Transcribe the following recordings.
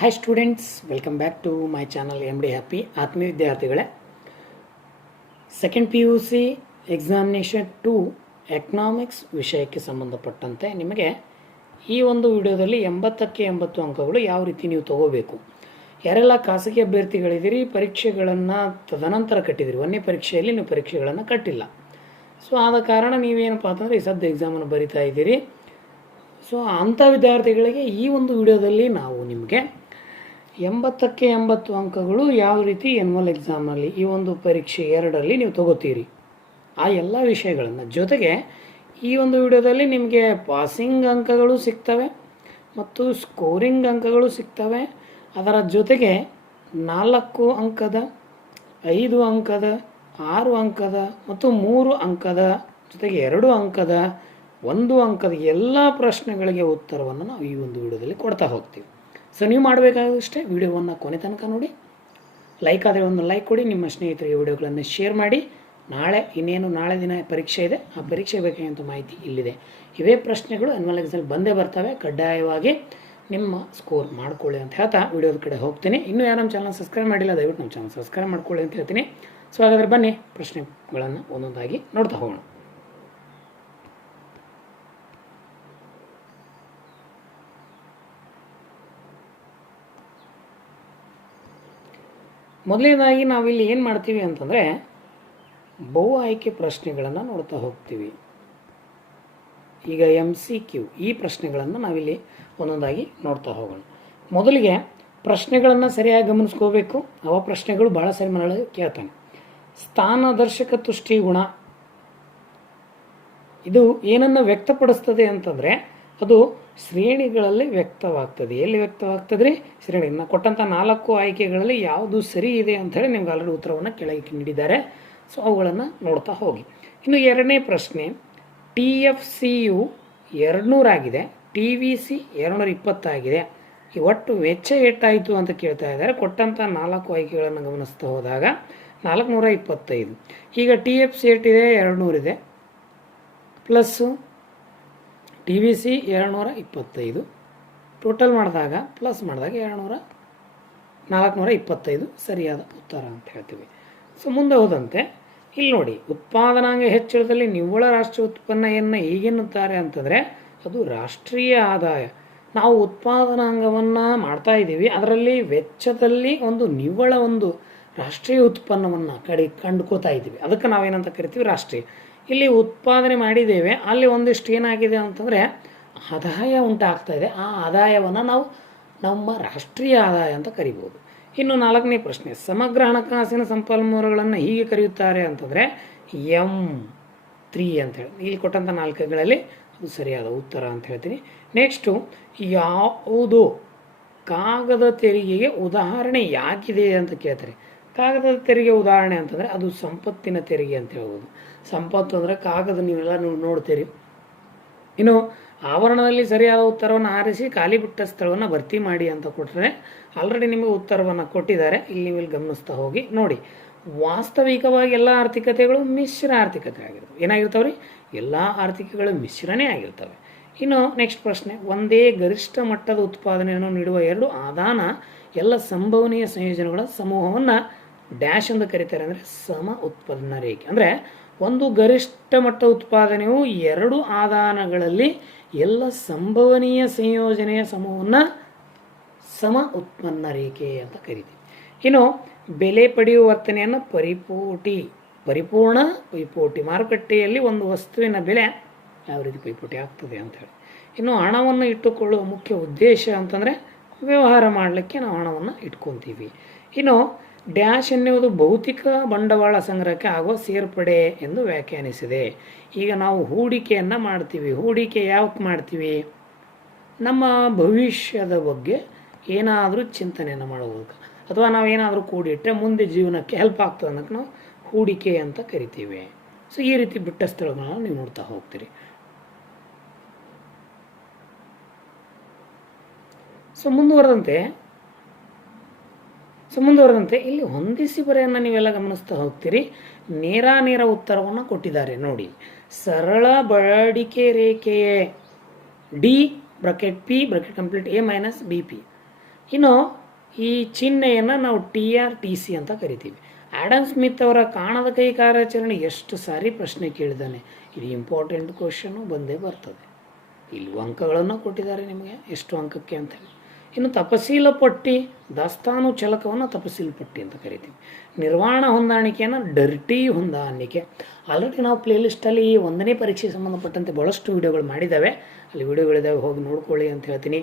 Hi students, welcome back to my channel MD happy. ಆತ್ಮೀಯ ವಿದ್ಯಾರ್ಥಿಗಳೇ, second PUC examination 2 economics ವಿಷಯಕ್ಕೆ ಸಂಬಂಧಪಟ್ಟಂತೆ ನಿಮಗೆ ಈ ಒಂದು ವಿಡಿಯೋದಲ್ಲಿ 80ಕ್ಕೆ 80 ಅಂಕಗಳು ಯಾವ ರೀತಿ ನೀವು ತಗೋಬೇಕು, ಯಾರೆಲ್ಲ ಖಾಸಗಿ ಅಭ್ಯರ್ಥಿಗಳಿದ್ದೀರಿ, ಪರೀಕ್ಷೆಗಳನ್ನು ತದನಂತರ ಕಟ್ಟಿದ್ದೀರಿ, ಒಂದೇ ಪರೀಕ್ಷೆಯಲ್ಲಿ ನೀವು ಪರೀಕ್ಷೆಗಳನ್ನು ಕಟ್ಟಿಲ್ಲ. ಸೊ ಆದ ಕಾರಣ ನೀವೇನಪ್ಪ ಅಂತಂದರೆ ಈ ಸದ್ಯ ಎಕ್ಸಾಮನ್ನು ಬರಿತಾ ಇದ್ದೀರಿ. ಸೊ ಅಂಥ ವಿದ್ಯಾರ್ಥಿಗಳಿಗೆ ಈ ಒಂದು ವಿಡಿಯೋದಲ್ಲಿ ನಾವು ನಿಮಗೆ 80ಕ್ಕೆ 80 ಅಂಕಗಳು ಯಾವ ರೀತಿ ಎನ್ಯುವಲ್ ಎಕ್ಸಾಮಲ್ಲಿ ಈ ಒಂದು ಪರೀಕ್ಷೆ 2ರಲ್ಲಿ ನೀವು ತಗೋತೀರಿ, ಆ ಎಲ್ಲ ವಿಷಯಗಳನ್ನು ಜೊತೆಗೆ ಈ ಒಂದು ವಿಡಿಯೋದಲ್ಲಿ ನಿಮಗೆ ಪಾಸಿಂಗ್ ಅಂಕಗಳು ಸಿಗ್ತವೆ ಮತ್ತು ಸ್ಕೋರಿಂಗ್ ಅಂಕಗಳು ಸಿಗ್ತವೆ. ಅದರ ಜೊತೆಗೆ 4 ಅಂಕದ, 5 ಅಂಕದ, 6 ಅಂಕದ ಮತ್ತು 3 ಅಂಕದ ಜೊತೆಗೆ 2 ಅಂಕದ, 1 ಅಂಕದ ಎಲ್ಲ ಪ್ರಶ್ನೆಗಳಿಗೆ ಉತ್ತರವನ್ನು ನಾವು ಈ ಒಂದು ವಿಡಿಯೋದಲ್ಲಿ ಕೊಡ್ತಾ ಹೋಗ್ತೀವಿ. ಸೊ ನೀವು ಮಾಡಬೇಕಾದಷ್ಟೇ ವಿಡಿಯೋವನ್ನು ಕೊನೆ ತನಕ ನೋಡಿ, ಲೈಕ್ ಆದರೆ ಒಂದು ಲೈಕ್ ಕೊಡಿ, ನಿಮ್ಮ ಸ್ನೇಹಿತರಿಗೆ ವಿಡಿಯೋಗಳನ್ನು ಶೇರ್ ಮಾಡಿ. ನಾಳೆ ದಿನ ಪರೀಕ್ಷೆ ಇದೆ, ಆ ಪರೀಕ್ಷೆ ಬೇಕಾದಂಥ ಮಾಹಿತಿ ಇಲ್ಲಿದೆ. ಇವೇ ಪ್ರಶ್ನೆಗಳು ಆನ್ಯುವಲ್ ಎಕ್ಸಾಮ್ ಬಂದೇ ಬರ್ತವೆ, ಕಡ್ಡಾಯವಾಗಿ ನಿಮ್ಮ ಸ್ಕೋರ್ ಮಾಡ್ಕೊಳ್ಳಿ ಅಂತ ಹೇಳ್ತಾ ವಿಡಿಯೋದ ಕಡೆ ಹೋಗ್ತೀನಿ. ಇನ್ನೂ ಯಾರು ನಮ್ಮ ಚಾನಲ್ ಸಬ್ಸ್ಕ್ರೈಬ್ ಮಾಡಿಲ್ಲ, ದಯವಿಟ್ಟು ನಮ್ಮ ಚಾನಲ್ ಸಬ್ಸ್ಕ್ರೈಬ್ ಮಾಡ್ಕೊಳ್ಳಿ ಅಂತ ಹೇಳ್ತೀನಿ. ಸೊ ಹಾಗಾದರೆ ಬನ್ನಿ ಪ್ರಶ್ನೆಗಳನ್ನು ಒಂದೊಂದಾಗಿ ನೋಡ್ತಾ ಹೋಗೋಣ. ಮೊದಲನೇದಾಗಿ ನಾವಿಲ್ಲಿ ಏನು ಮಾಡ್ತೀವಿ ಅಂತಂದರೆ ಬಹು ಆಯ್ಕೆ ಪ್ರಶ್ನೆಗಳನ್ನು ನೋಡ್ತಾ ಹೋಗ್ತೀವಿ. ಈಗ MCQ ಈ ಪ್ರಶ್ನೆಗಳನ್ನು ನಾವಿಲ್ಲಿ ಒಂದೊಂದಾಗಿ ನೋಡ್ತಾ ಹೋಗೋಣ. ಮೊದಲಿಗೆ ಪ್ರಶ್ನೆಗಳನ್ನು ಸರಿಯಾಗಿ ಗಮನಿಸ್ಕೋಬೇಕು. ಅವ ಪ್ರಶ್ನೆಗಳು ಭಾಳ ಸರಿ ಮರಳಿ ಕೇಳ್ತಾನೆ. ಸ್ಥಾನದರ್ಶಕ ತುಷ್ಟಿ ಗುಣ ಇದು ಏನನ್ನು ವ್ಯಕ್ತಪಡಿಸ್ತದೆ ಅಂತಂದರೆ ಅದು ಶ್ರೇಣಿಗಳಲ್ಲಿ ವ್ಯಕ್ತವಾಗ್ತದೆ. ಎಲ್ಲಿ ವ್ಯಕ್ತವಾಗ್ತದೆ ರೀ? ಶ್ರೇಣಿಯನ್ನು ಕೊಟ್ಟಂಥ 4 ಆಯ್ಕೆಗಳಲ್ಲಿ ಯಾವುದು ಸರಿ ಇದೆ ಅಂಥೇಳಿ ನಿಮ್ಗೆ ಆಲ್ರೆಡಿ ಉತ್ತರವನ್ನು ಕೆಳಗೆ ನೀಡಿದ್ದಾರೆ. ಸೊ ಅವುಗಳನ್ನು ನೋಡ್ತಾ ಹೋಗಿ. ಇನ್ನು 2ನೇ ಪ್ರಶ್ನೆ, TFCU 200 ಆಗಿದೆ, TVC 220 ಆಗಿದೆ, ಈ ಒಟ್ಟು ವೆಚ್ಚ ಎಷ್ಟಾಯಿತು ಅಂತ ಕೇಳ್ತಾ ಇದ್ದಾರೆ. ಕೊಟ್ಟಂಥ 4 ಆಯ್ಕೆಗಳನ್ನು ಗಮನಿಸ್ತಾ ಹೋದಾಗ 425. ಈಗ TFC ಎಷ್ಟಿದೆ? 200 ಇದೆ, ಪ್ಲಸ್ಸು TVC 225, ಟೋಟಲ್ ಮಾಡಿದಾಗ ಪ್ಲಸ್ ಮಾಡಿದಾಗ 425 ಸರಿಯಾದ ಉತ್ತರ ಅಂತ ಹೇಳ್ತೀವಿ. ಸೊ ಮುಂದೆ ಹೋದಂತೆ ಇಲ್ಲಿ ನೋಡಿ, ಉತ್ಪಾದನಾಂಗ ಹೆಚ್ಚಳದಲ್ಲಿ ನಿವ್ವಳ ರಾಷ್ಟ್ರೀಯ ಉತ್ಪನ್ನವನ್ನು ಹೇಗೆನ್ನುತ್ತಾರೆ ಅಂತಂದರೆ ಅದು ರಾಷ್ಟ್ರೀಯ ಆದಾಯ. ನಾವು ಉತ್ಪಾದನಾಂಗವನ್ನು ಮಾಡ್ತಾ ಇದ್ದೀವಿ, ಅದರಲ್ಲಿ ವೆಚ್ಚದಲ್ಲಿ ಒಂದು ನಿವ್ವಳ ಒಂದು ರಾಷ್ಟ್ರೀಯ ಉತ್ಪನ್ನವನ್ನು ಕಂಡುಕೋತಾ ಇದ್ದೀವಿ. ಅದಕ್ಕೆ ನಾವೇನಂತ ಕರಿತೀವಿ? ರಾಷ್ಟ್ರೀಯ. ಇಲ್ಲಿ ಉತ್ಪಾದನೆ ಮಾಡಿದ್ದೇವೆ, ಅಲ್ಲಿ ಒಂದಿಷ್ಟು ಏನಾಗಿದೆ ಅಂತಂದರೆ ಆದಾಯ ಉಂಟಾಗ್ತಾ ಇದೆ. ಆ ಆದಾಯವನ್ನು ನಾವು ನಮ್ಮ ರಾಷ್ಟ್ರೀಯ ಆದಾಯ ಅಂತ ಕರಿಬೋದು. ಇನ್ನು 4ನೇ ಪ್ರಶ್ನೆ, ಸಮಗ್ರ ಹಣಕಾಸಿನ ಸಂಪನ್ಮೂಲಗಳನ್ನು ಹೀಗೆ ಕರೆಯುತ್ತಾರೆ ಅಂತಂದರೆ M3 ಅಂತೇಳಿ. ಇಲ್ಲಿ ಕೊಟ್ಟಂಥ 4ಗಳಲ್ಲಿ ಅದು ಸರಿಯಾದ ಉತ್ತರ ಅಂತ ಹೇಳ್ತೀನಿ. ನೆಕ್ಸ್ಟು, ಯಾವುದು ಕಾಗದ ತೆರಿಗೆಗೆ ಉದಾಹರಣೆ ಯಾಕಿದೆ ಅಂತ ಕೇಳ್ತಾರೆ. ಕಾಗದದ ತೆರಿಗೆ ಉದಾಹರಣೆ ಅಂತಂದರೆ ಅದು ಸಂಪತ್ತಿನ ತೆರಿಗೆ ಅಂತ ಹೇಳ್ಬೋದು. ಸಂಪತ್ತು ಅಂದರೆ ಕಾಗದ, ನೀವೆಲ್ಲ ನೋಡ್ತೀರಿ. ಇನ್ನು ಆವರಣದಲ್ಲಿ ಸರಿಯಾದ ಉತ್ತರವನ್ನು ಆರಿಸಿ ಖಾಲಿ ಬಿಟ್ಟ ಸ್ಥಳವನ್ನು ಭರ್ತಿ ಮಾಡಿ ಅಂತ ಕೊಟ್ಟರೆ ಆಲ್ರೆಡಿ ನಿಮಗೆ ಉತ್ತರವನ್ನು ಕೊಟ್ಟಿದ್ದಾರೆ. ಇಲ್ಲಿ ನೀವು ಇಲ್ಲಿ ಗಮನಿಸ್ತಾ ಹೋಗಿ ನೋಡಿ. ವಾಸ್ತವಿಕವಾಗಿ ಎಲ್ಲ ಆರ್ಥಿಕತೆಗಳು ಮಿಶ್ರ ಆರ್ಥಿಕತೆ ಆಗಿರ್ತವೆ. ಏನಾಗಿರ್ತಾವೆ ರೀ? ಎಲ್ಲ ಆರ್ಥಿಕಗಳು ಮಿಶ್ರನೇ ಆಗಿರ್ತವೆ. ಇನ್ನು ನೆಕ್ಸ್ಟ್ ಪ್ರಶ್ನೆ, ಒಂದೇ ಗರಿಷ್ಠ ಮಟ್ಟದ ಉತ್ಪಾದನೆಯನ್ನು ನೀಡುವ 2 ಆದಾನ ಎಲ್ಲ ಸಂಭವನೀಯ ಸಂಯೋಜನೆಗಳ ಸಮೂಹವನ್ನು ಡ್ಯಾಶ್ ಎಂದು ಕರೀತಾರೆ, ಅಂದರೆ ಸಮ ಉತ್ಪನ್ನ ರೇಖೆ. ಅಂದರೆ ಒಂದು ಗರಿಷ್ಠ ಮಟ್ಟ ಉತ್ಪಾದನೆಯು 2 ಆದಾನಗಳಲ್ಲಿ ಎಲ್ಲ ಸಂಭವನೀಯ ಸಂಯೋಜನೆಯ ಸಮೂಹವನ್ನು ಸಮ ಉತ್ಪನ್ನ ರೇಖೆ ಅಂತ ಕರಿತೀವಿ. ಇನ್ನು ಬೆಲೆ ಪಡೆಯುವ ವರ್ತನೆಯನ್ನು ಪರಿಪೂರ್ಣ ಪೈಪೋಟಿ. ಮಾರುಕಟ್ಟೆಯಲ್ಲಿ ಒಂದು ವಸ್ತುವಿನ ಬೆಲೆ ಯಾವ ರೀತಿ ಪೈಪೋಟಿ ಆಗ್ತದೆ ಅಂಥೇಳಿ. ಇನ್ನು ಹಣವನ್ನು ಇಟ್ಟುಕೊಳ್ಳುವ ಮುಖ್ಯ ಉದ್ದೇಶ ಅಂತಂದರೆ ವ್ಯವಹಾರ ಮಾಡಲಿಕ್ಕೆ ನಾವು ಹಣವನ್ನು ಇಟ್ಕೊತೀವಿ. ಇನ್ನು ಡ್ಯಾಶ್ ಎನ್ನುವುದು ಭೌತಿಕ ಬಂಡವಾಳ ಸಂಗ್ರಹಕ್ಕೆ ಆಗುವ ಸೇರ್ಪಡೆ ಎಂದು ವ್ಯಾಖ್ಯಾನಿಸಿದೆ. ಈಗ ನಾವು ಹೂಡಿಕೆಯನ್ನು ಮಾಡ್ತೀವಿ. ಹೂಡಿಕೆ ಯಾವಕ್ಕೆ ಮಾಡ್ತೀವಿ? ನಮ್ಮ ಭವಿಷ್ಯದ ಬಗ್ಗೆ ಏನಾದರೂ ಚಿಂತನೆಯನ್ನು ಮಾಡೋದಕ್ಕೆ, ಅಥವಾ ನಾವೇನಾದರೂ ಕೂಡಿಟ್ಟರೆ ಮುಂದೆ ಜೀವನಕ್ಕೆ ಹೆಲ್ಪ್ ಆಗ್ತದೆ ಅನ್ನೋಕ್ಕೆ ನಾವು ಹೂಡಿಕೆ ಅಂತ ಕರಿತೀವಿ. ಸೊ ಈ ರೀತಿ ಬಿಟ್ಟ ಸ್ಥಳಗಳನ್ನು ನೀವು ನೋಡ್ತಾ ಹೋಗ್ತೀರಿ. ಸೊ ಮುಂದುವರೆದಂತೆ ಇಲ್ಲಿ ಹೊಂದಿಸಿ ಬರೆಯನ್ನು ನೀವೆಲ್ಲ ಗಮನಿಸ್ತಾ ಹೋಗ್ತೀರಿ. ನೇರ ಉತ್ತರವನ್ನು ಕೊಟ್ಟಿದ್ದಾರೆ ನೋಡಿ. ಸರಳ ಬೇಡಿಕೆ ರೇಖೆಯೇ D bracket P bracket complete A minus BP ಇನ್ನು ಈ ಚಿಹ್ನೆಯನ್ನು ನಾವು TRTC ಅಂತ ಕರಿತೀವಿ. ಆಡಮ್ ಸ್ಮಿತ್ ಅವರ ಕಾಣದ ಕೈ ಕಾರ್ಯಾಚರಣೆ ಎಷ್ಟು ಸಾರಿ ಪ್ರಶ್ನೆ ಕೇಳಿದ್ದಾನೆ. ಇದು ಇಂಪಾರ್ಟೆಂಟ್ ಕ್ವಶನ್ನು ಬಂದೇ ಬರ್ತದೆ. ಇಲ್ಲಿ ಅಂಕಗಳನ್ನು ಕೊಟ್ಟಿದ್ದಾರೆ ನಿಮಗೆ ಎಷ್ಟು ಅಂಕಕ್ಕೆ ಅಂತೇಳಿ. ಇನ್ನು ತಪಶೀಲ ಪಟ್ಟಿ ದಾಸ್ತಾನು ಚಲಕವನ್ನು ತಪಶೀಲ ಪಟ್ಟಿ ಅಂತ ಕರಿತೀವಿ. ನಿರ್ವಹಣಾ ಹೊಂದಾಣಿಕೆಯನ್ನು ಡರ್ಟಿ ಹೊಂದಾಣಿಕೆ. ಆಲ್ರೆಡಿ ನಾವು ಪ್ಲೇಲಿಸ್ಟಲ್ಲಿ 1ನೇ ಪರೀಕ್ಷೆಗೆ ಸಂಬಂಧಪಟ್ಟಂತೆ ಭಾಳಷ್ಟು ವಿಡಿಯೋಗಳು ಮಾಡಿದ್ದಾವೆ. ಅಲ್ಲಿ ವಿಡಿಯೋಗಳಿದ್ದಾವೆ, ಹೋಗಿ ನೋಡ್ಕೊಳ್ಳಿ ಅಂತ ಹೇಳ್ತೀನಿ.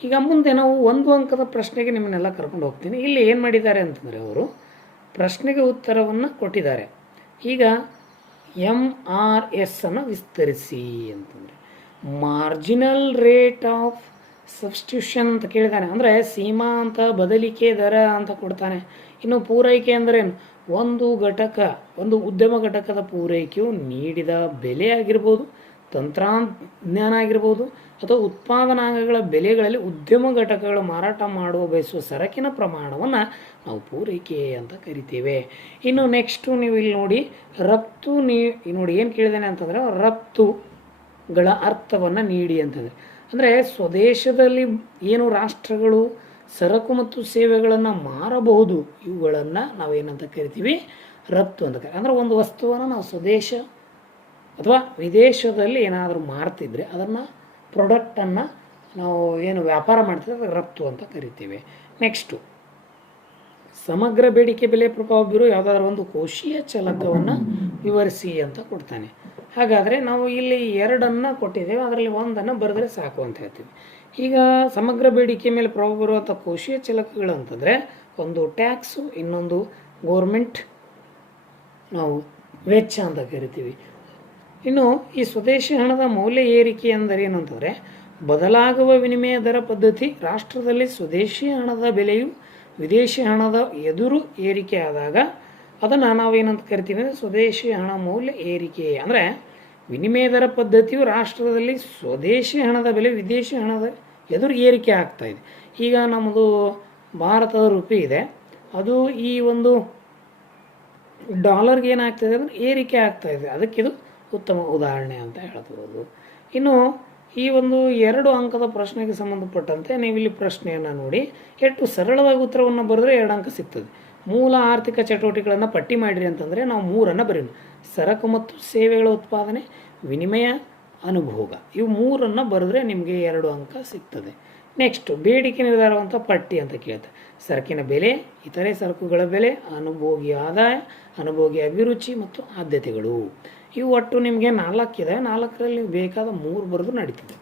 ಈಗ ಮುಂದೆ ನಾವು 1 ಅಂಕದ ಪ್ರಶ್ನೆಗೆ ನಿಮ್ಮನ್ನೆಲ್ಲ ಕರ್ಕೊಂಡು ಹೋಗ್ತೀನಿ. ಇಲ್ಲಿ ಏನು ಮಾಡಿದ್ದಾರೆ ಅಂತಂದರೆ ಅವರು ಪ್ರಶ್ನೆಗೆ ಉತ್ತರವನ್ನು ಕೊಟ್ಟಿದ್ದಾರೆ. ಈಗ MRS ಅನ್ನು ವಿಸ್ತರಿಸಿ ಅಂತಂದರೆ ಮಾರ್ಜಿನಲ್ ರೇಟ್ ಆಫ್ ಸಬ್ಸ್ಟಿಟ್ಯೂಷನ್ ಅಂತ ಕೇಳಿದ್ದಾನೆ. ಅಂದರೆ ಸೀಮಾಂತ ಬದಲಿಕೆ ದರ ಅಂತ ಕೊಡ್ತಾನೆ. ಇನ್ನು ಪೂರೈಕೆ ಅಂದರೆ ಒಂದು ಉದ್ಯಮ ಘಟಕದ ಪೂರೈಕೆಯು ನೀಡಿದ ಬೆಲೆ ಆಗಿರ್ಬೋದು, ತಂತ್ರಜ್ಞಾನ ಆಗಿರ್ಬೋದು, ಅಥವಾ ಉತ್ಪಾದನಾಂಗಗಳ ಬೆಲೆಗಳಲ್ಲಿ ಉದ್ಯಮ ಘಟಕಗಳು ಮಾರಾಟ ಮಾಡುವ ಬಯಸುವ ಸರಕಿನ ಪ್ರಮಾಣವನ್ನು ನಾವು ಪೂರೈಕೆ ಅಂತ ಕರಿತೇವೆ. ಇನ್ನು ನೆಕ್ಸ್ಟು ನೀವು ಇಲ್ಲಿ ನೋಡಿ ರಫ್ತು ನೋಡಿ ಏನು ಕೇಳಿದ್ದಾನೆ ಅಂತಂದರೆ ರಫ್ತುಗಳ ಅರ್ಥವನ್ನು ನೀಡಿ ಅಂತಂದರೆ ಅಂದರೆ ಸ್ವದೇಶದಲ್ಲಿ ಏನು ರಾಷ್ಟ್ರಗಳು ಸರಕು ಮತ್ತು ಸೇವೆಗಳನ್ನು ಮಾರಬಹುದು ಇವುಗಳನ್ನು ನಾವೇನಂತ ಕರಿತೀವಿ ರಫ್ತು ಅಂತ ಅಂದರೆ ಒಂದು ವಸ್ತುವನ್ನು ನಾವು ಸ್ವದೇಶ ಅಥವಾ ವಿದೇಶದಲ್ಲಿ ಏನಾದರೂ ಮಾರ್ತಿದ್ರೆ ಅದನ್ನು ಪ್ರಾಡಕ್ಟನ್ನು ನಾವು ಏನು ವ್ಯಾಪಾರ ಮಾಡ್ತಿದ್ರೆ ರಫ್ತು ಅಂತ ಕರಿತೀವಿ. ನೆಕ್ಸ್ಟು ಸಮಗ್ರ ಬೇಡಿಕೆ ಬೆಲೆ ಪ್ರಭಾವ ಬೀರೋ ಯಾವುದಾದ್ರೂ ಒಂದು ಕೋಶೀಯ ಚಲಕವನ್ನು ವಿವರಿಸಿ ಅಂತ ಕೊಡ್ತಾನೆ. ಹಾಗಾದರೆ ನಾವು ಇಲ್ಲಿ 2 ಕೊಟ್ಟಿದ್ದೇವೆ, ಅದರಲ್ಲಿ 1 ಬರೆದ್ರೆ ಸಾಕು ಅಂತ ಹೇಳ್ತೀವಿ. ಈಗ ಸಮಗ್ರ ಬೇಡಿಕೆ ಮೇಲೆ ಪ್ರಭಾವ ಬೀರುವಂಥ ಕೋಶೀಯ ಚಲಕಗಳು ಅಂತಂದರೆ ಒಂದು ಟ್ಯಾಕ್ಸು, ಇನ್ನೊಂದು ಗೋರ್ಮೆಂಟ್ ನಾವು ವೆಚ್ಚ ಅಂತ ಕರಿತೀವಿ. ಇನ್ನು ಈ ಸ್ವದೇಶಿ ಹಣದ ಮೌಲ್ಯ ಏರಿಕೆ ಅಂದರೆ ಏನು ಅಂತಂದರೆ ಬದಲಾಗುವ ವಿನಿಮಯ ದರ ಪದ್ಧತಿ. ರಾಷ್ಟ್ರದಲ್ಲಿ ಸ್ವದೇಶಿ ಹಣದ ಬೆಲೆಯು ವಿದೇಶಿ ಹಣದ ಎದುರು ಏರಿಕೆ ಆದಾಗ ಅದನ್ನು ನಾವೇನಂತ ಕರಿತೀವಿ ಅಂದರೆ ಸ್ವದೇಶಿ ಹಣ ಮೌಲ್ಯ ಏರಿಕೆ. ಅಂದರೆ ವಿನಿಮಯ ದರ ಪದ್ಧತಿಯು ರಾಷ್ಟ್ರದಲ್ಲಿ ಸ್ವದೇಶಿ ಹಣದ ಬೆಲೆ ವಿದೇಶಿ ಹಣದ ಎದುರು ಏರಿಕೆ ಆಗ್ತಾಯಿದೆ. ಈಗ ನಮ್ಮದು ಭಾರತದ ರೂಪಾಯಿ ಇದೆ, ಅದು ಈ ಒಂದು ಡಾಲರ್ಗೆ ಏನಾಗ್ತಾಯಿದೆ ಅಂದರೆ ಏರಿಕೆ ಆಗ್ತಾಯಿದೆ. ಅದಕ್ಕಿದು ಉತ್ತಮ ಉದಾಹರಣೆ ಅಂತ ಹೇಳ್ಬೋದು. ಇನ್ನು ಈ ಒಂದು 2 ಅಂಕದ ಪ್ರಶ್ನೆಗೆ ಸಂಬಂಧಪಟ್ಟಂತೆ ನೀವು ಇಲ್ಲಿ ಪ್ರಶ್ನೆಯನ್ನು ನೋಡಿ ಎಷ್ಟು ಸರಳವಾಗಿ ಉತ್ತರವನ್ನು ಬರೆದ್ರೆ 2 ಅಂಕ ಸಿಗ್ತದೆ. ಮೂಲ ಆರ್ಥಿಕ ಚಟುವಟಿಕೆಗಳನ್ನು ಪಟ್ಟಿ ಮಾಡಿರಿ ಅಂತಂದರೆ ನಾವು 3 ಬರೀನು. ಸರಕು ಮತ್ತು ಸೇವೆಗಳ ಉತ್ಪಾದನೆ, ವಿನಿಮಯ, ಅನುಭೋಗ, ಇವು 3 ಬರೆದ್ರೆ ನಿಮಗೆ 2 ಅಂಕ ಸಿಗ್ತದೆ. ನೆಕ್ಸ್ಟ್ ಬೇಡಿಕೆ ನಿರ್ಧಾರವಂಥ ಪಟ್ಟಿ ಅಂತ ಕೇಳ್ತಾರೆ. ಸರಕಿನ ಬೆಲೆ, ಇತರೆ ಸರಕುಗಳ ಬೆಲೆ, ಅನುಭೋಗಿ ಆದಾಯ, ಅನುಭೋಗಿ ಅಭಿರುಚಿ ಮತ್ತು ಆದ್ಯತೆಗಳು. ಇವು ಒಟ್ಟು ನಿಮಗೆ 4 ಇದಾವೆ. 4ರಲ್ಲಿ ನೀವು ಬೇಕಾದ 3 ಬರೆದು ನಡೀತದೆ.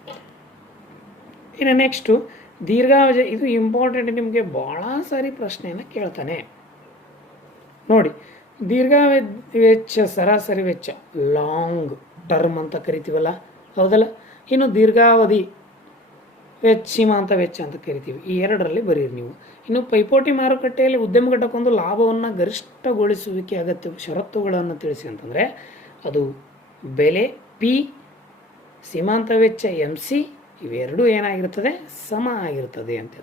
ಇನ್ನು ನೆಕ್ಸ್ಟು ದೀರ್ಘಾವಧಿ, ಇದು ಇಂಪಾರ್ಟೆಂಟ್, ನಿಮಗೆ ಭಾಳ ಸಾರಿ ಪ್ರಶ್ನೆಯನ್ನು ಕೇಳ್ತಾನೆ ನೋಡಿ. ದೀರ್ಘಾವಧಿ ವೆಚ್ಚ, ಸರಾಸರಿ ವೆಚ್ಚ, ಲಾಂಗ್ ಟರ್ಮ್ ಅಂತ ಕರಿತೀವಲ್ಲ, ಹೌದಲ್ಲ. ಇನ್ನು ದೀರ್ಘಾವಧಿ ವೆಚ್ಚ, ಸೀಮಾಂತ ವೆಚ್ಚ ಅಂತ ಕರಿತೀವಿ. ಈ 2ರಲ್ಲಿ ಬರೀರಿ ನೀವು. ಇನ್ನು ಪೈಪೋಟಿ ಮಾರುಕಟ್ಟೆಯಲ್ಲಿ ಉದ್ಯಮ ಘಟಕವೊಂದು ಲಾಭವನ್ನು ಗರಿಷ್ಠಗೊಳಿಸುವಿಕೆ ಅಗತ್ಯ ಷರತ್ತುಗಳನ್ನು ತಿಳಿಸಿ ಅಂತಂದರೆ ಅದು ಬೆಲೆ P, ಸೀಮಾಂತ ವೆಚ್ಚ MC, ಇವೆರಡೂ ಏನಾಗಿರ್ತದೆ ಸಮ ಆಗಿರ್ತದೆ ಅಂತ.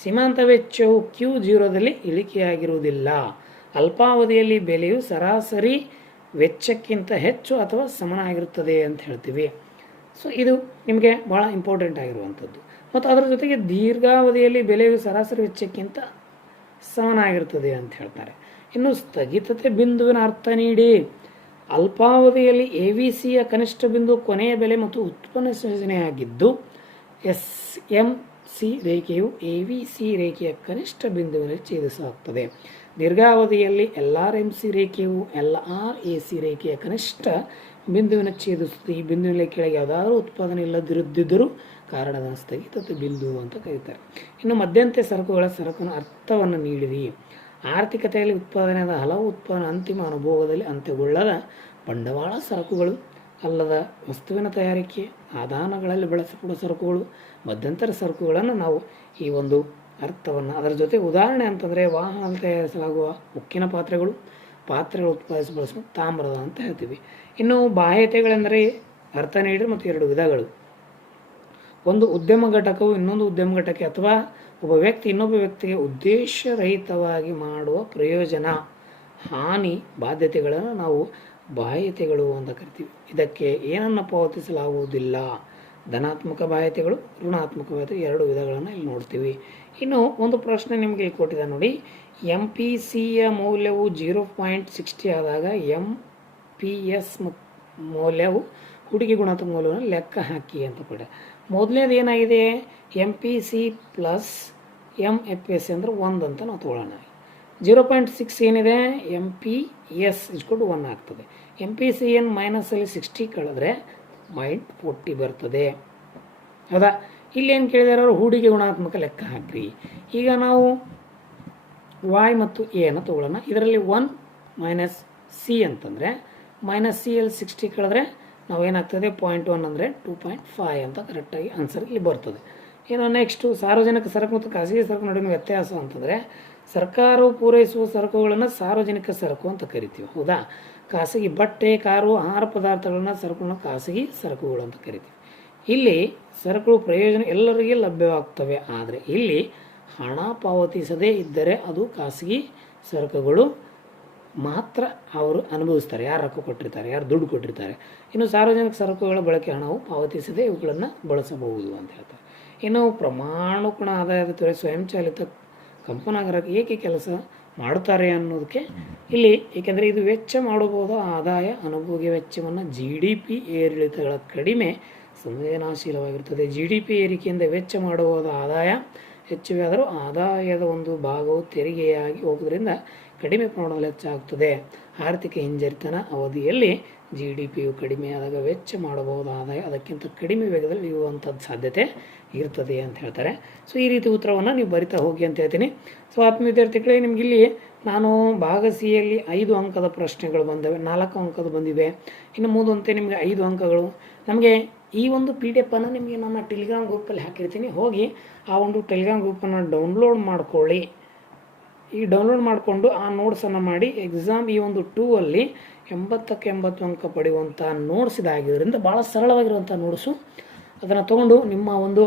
ಸೀಮಾಂತ ವೆಚ್ಚವು Q0ದಲ್ಲಿ ಇಳಿಕೆಯಾಗಿರುವುದಿಲ್ಲ. ಅಲ್ಪಾವಧಿಯಲ್ಲಿ ಬೆಲೆಯು ಸರಾಸರಿ ವೆಚ್ಚಕ್ಕಿಂತ ಹೆಚ್ಚು ಅಥವಾ ಸಮನಾಗಿರುತ್ತದೆ ಅಂತ ಹೇಳ್ತೀವಿ. ಸೊ ಇದು ನಿಮಗೆ ಭಾಳ ಇಂಪಾರ್ಟೆಂಟ್ ಆಗಿರುವಂಥದ್ದು. ಮತ್ತು ಅದರ ಜೊತೆಗೆ ದೀರ್ಘಾವಧಿಯಲ್ಲಿ ಬೆಲೆಯು ಸರಾಸರಿ ವೆಚ್ಚಕ್ಕಿಂತ ಸಮನಾಗಿರ್ತದೆ ಅಂತ ಹೇಳ್ತಾರೆ. ಇನ್ನು ಸ್ಥಗಿತತೆ ಬಿಂದುವಿನ ಅರ್ಥ ನೀಡಿ. ಅಲ್ಪಾವಧಿಯಲ್ಲಿ AVCಯ ಕನಿಷ್ಠ ಬಿಂದು ಕೊನೆಯ ಬೆಲೆ ಮತ್ತು ಉತ್ಪನ್ನ ಯೋಜನೆಯಾಗಿದ್ದು SMC ರೇಖೆಯು AVC ರೇಖೆಯ ಕನಿಷ್ಠ ಬಿಂದುವಿನಲ್ಲಿ ಛೇದಿಸಲಾಗುತ್ತದೆ. ದೀರ್ಘಾವಧಿಯಲ್ಲಿ LRMC ರೇಖೆಯು LRAC ರೇಖೆಯ ಕನಿಷ್ಠ ಬಿಂದುವಿನ ಛೇದಿಸುತ್ತದೆ. ಈ ಬಿಂದುವಿನ ಕೆಳಗೆ ಯಾವುದಾದ್ರೂ ಉತ್ಪಾದನೆ ಇಲ್ಲದಿರುತ್ತಿದ್ದರೂ ಕಾರಣದ ಸ್ಥಗಿತತೆ ಬಿಂದು ಅಂತ ಕರೀತಾರೆ. ಇನ್ನು ಮಧ್ಯಂತರ ಸರಕುಗಳ ಸರಕಿನ ಅರ್ಥವನ್ನು ನೀಡಿರಿ. ಆರ್ಥಿಕತೆಯಲ್ಲಿ ಉತ್ಪಾದನೆಯಾದ ಹಲವು ಉತ್ಪನ್ನ ಅಂತಿಮ ಅನುಭವದಲ್ಲಿ ಅಂತ್ಯಗೊಳ್ಳದ ಬಂಡವಾಳ ಸರಕುಗಳು ಅಲ್ಲದ ವಸ್ತುವಿನ ತಯಾರಿಕೆ ಆದಾನಗಳಲ್ಲಿ ಬಳಸಲ್ಪಡುವ ಸರಕುಗಳು, ಮಧ್ಯಂತರ ಸರಕುಗಳನ್ನು ನಾವು ಈ ಒಂದು ಅರ್ಥವನ್ನು, ಅದರ ಜೊತೆ ಉದಾಹರಣೆ ಅಂತಂದರೆ ವಾಹನ ತಯಾರಿಸಲಾಗುವ ಉಕ್ಕಿನ ಪಾತ್ರೆಗಳು ಉತ್ಪಾದಿಸಿ ಬಳಸುವ ತಾಮ್ರದ ಅಂತ ಹೇಳ್ತೀವಿ. ಇನ್ನು ಬಾಹ್ಯತೆಗಳೆಂದರೆ ಅರ್ಥ ನೀಡಿ ಮತ್ತು 2 ವಿಧಗಳು. ಒಂದು ಉದ್ಯಮ ಘಟಕವು ಇನ್ನೊಂದು ಉದ್ಯಮ ಘಟಕ ಅಥವಾ ಒಬ್ಬ ವ್ಯಕ್ತಿ ಇನ್ನೊಬ್ಬ ವ್ಯಕ್ತಿಗೆ ಉದ್ದೇಶರಹಿತವಾಗಿ ಮಾಡುವ ಪ್ರಯೋಜನ ಹಾನಿ ಬಾಧ್ಯತೆಗಳನ್ನು ನಾವು ಬಾಹ್ಯತೆಗಳು ಅಂತ ಕರಿತೀವಿ. ಇದಕ್ಕೆ ಏನನ್ನು ಪಾವತಿಸಲಾಗುವುದಿಲ್ಲ. ಧನಾತ್ಮಕ ಬಾಹ್ಯತೆಗಳು, ಋಣಾತ್ಮಕ ಬಾಹ್ಯತೆ, ಎರಡು ವಿಧಗಳನ್ನು ಇಲ್ಲಿ ನೋಡ್ತೀವಿ. ಇನ್ನು ಒಂದು ಪ್ರಶ್ನೆ ನಿಮಗೆ ಕೊಟ್ಟಿದೆ ನೋಡಿ, MPCಯ ಮೌಲ್ಯವು 0.60 ಆದಾಗ MPS ಮೌಲ್ಯವು ಹೂಡಿಕೆ ಗುಣಾತ್ಮಕ ಮೌಲ್ಯವನ್ನು ಲೆಕ್ಕ ಹಾಕಿ ಅಂತ ಕೊಟ್ಟೆ. ಮೊದಲನೇದು ಏನಾಗಿದೆ, MPC ಪ್ಲಸ್ MFS ಅಂದರೆ 1 ಅಂತ ನಾವು ತೊಗೊಳ್ಳೋಣ. 0.6 ಏನಿದೆ, MPS = 1 ಆಗ್ತದೆ. MPCN ಮೈನಸಲ್ಲಿ 60 ಕಳೆದ್ರೆ -40 ಬರ್ತದೆ. ಹೌದಾ? ಇಲ್ಲೇನು ಕೇಳಿದಾರೆ, ಹೂಡಿಕೆ ಗುಣಾತ್ಮಕ ಲೆಕ್ಕ ಹಾಕ್ರಿ. ಈಗ ನಾವು Y ಮತ್ತು A ಅನ್ನು ತೊಗೊಳ್ಳೋಣ. ಇದರಲ್ಲಿ 1 ಮೈನಸ್ C ಅಂತಂದರೆ -C ಅಲ್ಲಿ 60 ಕಳೆದ್ರೆ ನಾವು ಏನಾಗ್ತದೆ, 0.1 ಅಂದರೆ 2.5 ಅಂತ ಕರೆಕ್ಟಾಗಿ ಆನ್ಸರ್ ಇಲ್ಲಿ ಬರ್ತದೆ. ಇನ್ನು ನೆಕ್ಸ್ಟು ಸಾರ್ವಜನಿಕ ಸರಕು ಮತ್ತು ಖಾಸಗಿ ಸರಕು ನಡುವಿನ ವ್ಯತ್ಯಾಸ ಅಂತಂದರೆ, ಸರ್ಕಾರವು ಪೂರೈಸುವ ಸರಕುಗಳನ್ನು ಸಾರ್ವಜನಿಕ ಸರಕು ಅಂತ ಕರಿತೀವಿ. ಹೌದಾ? ಖಾಸಗಿ ಬಟ್ಟೆ, ಕಾರು, ಆಹಾರ ಪದಾರ್ಥಗಳನ್ನ ಸರಕುಗಳನ್ನ ಖಾಸಗಿ ಸರಕುಗಳು ಅಂತ ಕರಿತೀವಿ. ಇಲ್ಲಿ ಸರಕುಗಳು ಪ್ರಯೋಜನ ಎಲ್ಲರಿಗೆ ಲಭ್ಯವಾಗ್ತವೆ. ಆದರೆ ಇಲ್ಲಿ ಹಣ ಪಾವತಿಸದೇ ಇದ್ದರೆ ಅದು ಖಾಸಗಿ ಸರಕುಗಳು ಮಾತ್ರ ಅವರು ಅನುಭವಿಸ್ತಾರೆ, ಯಾರು ರೊಕ್ಕ ಕೊಟ್ಟಿರ್ತಾರೆ, ಯಾರು ದುಡ್ಡು ಕೊಟ್ಟಿರ್ತಾರೆ. ಇನ್ನು ಸಾರ್ವಜನಿಕ ಸರಕುಗಳ ಬಳಕೆ ಹಣವು ಪಾವತಿಸದೇ ಇವುಗಳನ್ನು ಬಳಸಬಹುದು ಅಂತ ಹೇಳ್ತಾರೆ. ಇನ್ನು ಪ್ರಮಾಣುಗುಣ ಆದಾಯದ ತ್ವರೆ ಸ್ವಯಂಚಾಲಿತ ಕಂಪನಾಗರಕ್ಕೆ ಏಕೆ ಕೆಲಸ ಮಾಡುತ್ತಾರೆ ಅನ್ನೋದಕ್ಕೆ ಇಲ್ಲಿ, ಏಕೆಂದರೆ ಇದು ವೆಚ್ಚ ಮಾಡಬಹುದಾದ ಆದಾಯ ಅನುಭೋಗ್ಯ ವೆಚ್ಚವನ್ನು GDP ಏರಿಳಿತಗಳ ಕಡಿಮೆ ಸಂವೇದನಾಶೀಲವಾಗಿರುತ್ತದೆ. GDP ಏರಿಕೆಯಿಂದ ವೆಚ್ಚ ಮಾಡಬಹುದಾದ ಆದಾಯ ಹೆಚ್ಚುವೆ ಆದರೂ ಆದಾಯದ ಒಂದು ಭಾಗವು ತೆರಿಗೆಯಾಗಿ ಹೋಗೋದ್ರಿಂದ ಕಡಿಮೆ ಪ್ರಮಾಣದಲ್ಲಿ ಹೆಚ್ಚಾಗುತ್ತದೆ. ಆರ್ಥಿಕ ಹಿಂಜರಿತನ ಅವಧಿಯಲ್ಲಿ GDPಯು ಕಡಿಮೆಯಾದಾಗ ವೆಚ್ಚ ಮಾಡಬಹುದಾದ ಆದಾಯ ಅದಕ್ಕಿಂತ ಕಡಿಮೆ ವೇಗದಲ್ಲಿ ಇರುವಂಥದ್ದು ಸಾಧ್ಯತೆ ಇರ್ತದೆ ಅಂತ ಹೇಳ್ತಾರೆ. ಸೊ ಈ ರೀತಿ ಉತ್ತರವನ್ನು ನೀವು ಬರಿತಾ ಹೋಗಿ ಅಂತ ಹೇಳ್ತೀನಿ. ಸೊ ಆತ್ಮೀಯ ವಿದ್ಯಾರ್ಥಿಗಳೇ, ನಿಮ್ಗೆ ಇಲ್ಲಿ ನಾನು ಭಾಗ ಸಿಯಲ್ಲಿ 5 ಅಂಕದ ಪ್ರಶ್ನೆಗಳು ಬಂದವೆ, 4 ಅಂಕದ ಬಂದಿವೆ. ಇನ್ನು ಮುಂದಂತೆ ನಿಮಗೆ 5 ಅಂಕಗಳು. ನಮಗೆ ಈ ಒಂದು PDF ಅನ್ನು ನಿಮಗೆ ನನ್ನ ಟೆಲಿಗ್ರಾಮ್ ಗ್ರೂಪಲ್ಲಿ ಹಾಕಿರ್ತೀನಿ. ಹೋಗಿ ಆ ಒಂದು ಟೆಲಿಗ್ರಾಮ್ ಗ್ರೂಪನ್ನು ಡೌನ್ಲೋಡ್ ಮಾಡ್ಕೊಳ್ಳಿ. ಈ ಡೌನ್ಲೋಡ್ ಮಾಡಿಕೊಂಡು ಆ ನೋಟ್ಸನ್ನು ಮಾಡಿ ಎಕ್ಸಾಮ್ ಈ ಒಂದು 2 ಅಲ್ಲಿ 80ಕ್ಕೆ 80 ಅಂಕ ಪಡೆಯುವಂಥ ನೋಟ್ಸ್ ಇದಾಗಿದ್ದರಿಂದ ಭಾಳ ಸರಳವಾಗಿರುವಂಥ ನೋಟ್ಸು. ಅದನ್ನು ತೊಗೊಂಡು ನಿಮ್ಮ ಒಂದು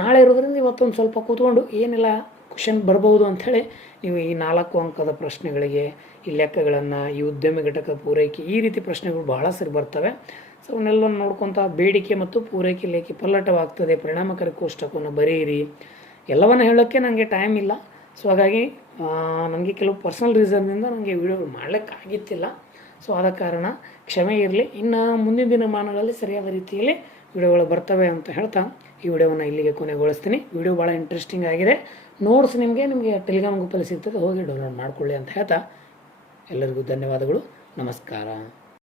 ನಾಳೆ ಇರೋದ್ರಿಂದ ಇವತ್ತೊಂದು ಸ್ವಲ್ಪ ಕೂತ್ಕೊಂಡು ಏನೆಲ್ಲ ಕ್ವಶನ್ ಬರ್ಬೋದು ಅಂಥೇಳಿ ನೀವು ಈ 4 ಅಂಕದ ಪ್ರಶ್ನೆಗಳಿಗೆ ಈ ಲೆಕ್ಕಗಳನ್ನು, ಈ ಉದ್ಯಮ ಘಟಕ ಪೂರೈಕೆ, ಈ ರೀತಿ ಪ್ರಶ್ನೆಗಳು ಬಹಳ ಸರಿ ಬರ್ತವೆ. ಸೊ ಅವನ್ನೆಲ್ಲ ನೋಡ್ಕೊತ ಬೇಡಿಕೆ ಮತ್ತು ಪೂರೈಕೆ ಲೇಖೆ ಪಲ್ಲಟವಾಗ್ತದೆ. ಪರಿಣಾಮಕಾರಿ ಕೋಷ್ಟಕವನ್ನು ಬರೆಯಿರಿ. ಎಲ್ಲವನ್ನು ಹೇಳೋಕ್ಕೆ ನನಗೆ ಟೈಮ್ ಇಲ್ಲ. ಸೊ ಹಾಗಾಗಿ ನನಗೆ ಕೆಲವು ಪರ್ಸನಲ್ ರೀಸನ್ನಿಂದ ನನಗೆ ವಿಡಿಯೋ ಮಾಡಲಿಕ್ಕಾಗಿತ್ತಿಲ್ಲ. ಸೊ ಆದ ಕಾರಣ ಕ್ಷಮೆ ಇರಲಿ. ಇನ್ನು ಮುಂದಿನ ದಿನಮಾನಗಳಲ್ಲಿ ಸರಿಯಾದ ರೀತಿಯಲ್ಲಿ ವಿಡಿಯೋಗಳು ಬರ್ತವೆ ಅಂತ ಹೇಳ್ತಾ ಈ ವಿಡಿಯೋವನ್ನು ಇಲ್ಲಿಗೆ ಕೊನೆಗೊಳಿಸ್ತೀನಿ. ವಿಡಿಯೋ ಭಾಳ ಇಂಟ್ರೆಸ್ಟಿಂಗ್ ಆಗಿದೆ. ನೋಟ್ಸ್ ನಿಮಗೆ ಟೆಲಿಗ್ರಾಮ್ ಗ್ರೂಪಲ್ಲಿ ಸಿಗ್ತದೆ, ಹೋಗಿ ಡೌನ್ಲೋಡ್ ಮಾಡಿಕೊಳ್ಳಿ ಅಂತ ಹೇಳ್ತಾ ಎಲ್ಲರಿಗೂ ಧನ್ಯವಾದಗಳು. ನಮಸ್ಕಾರ.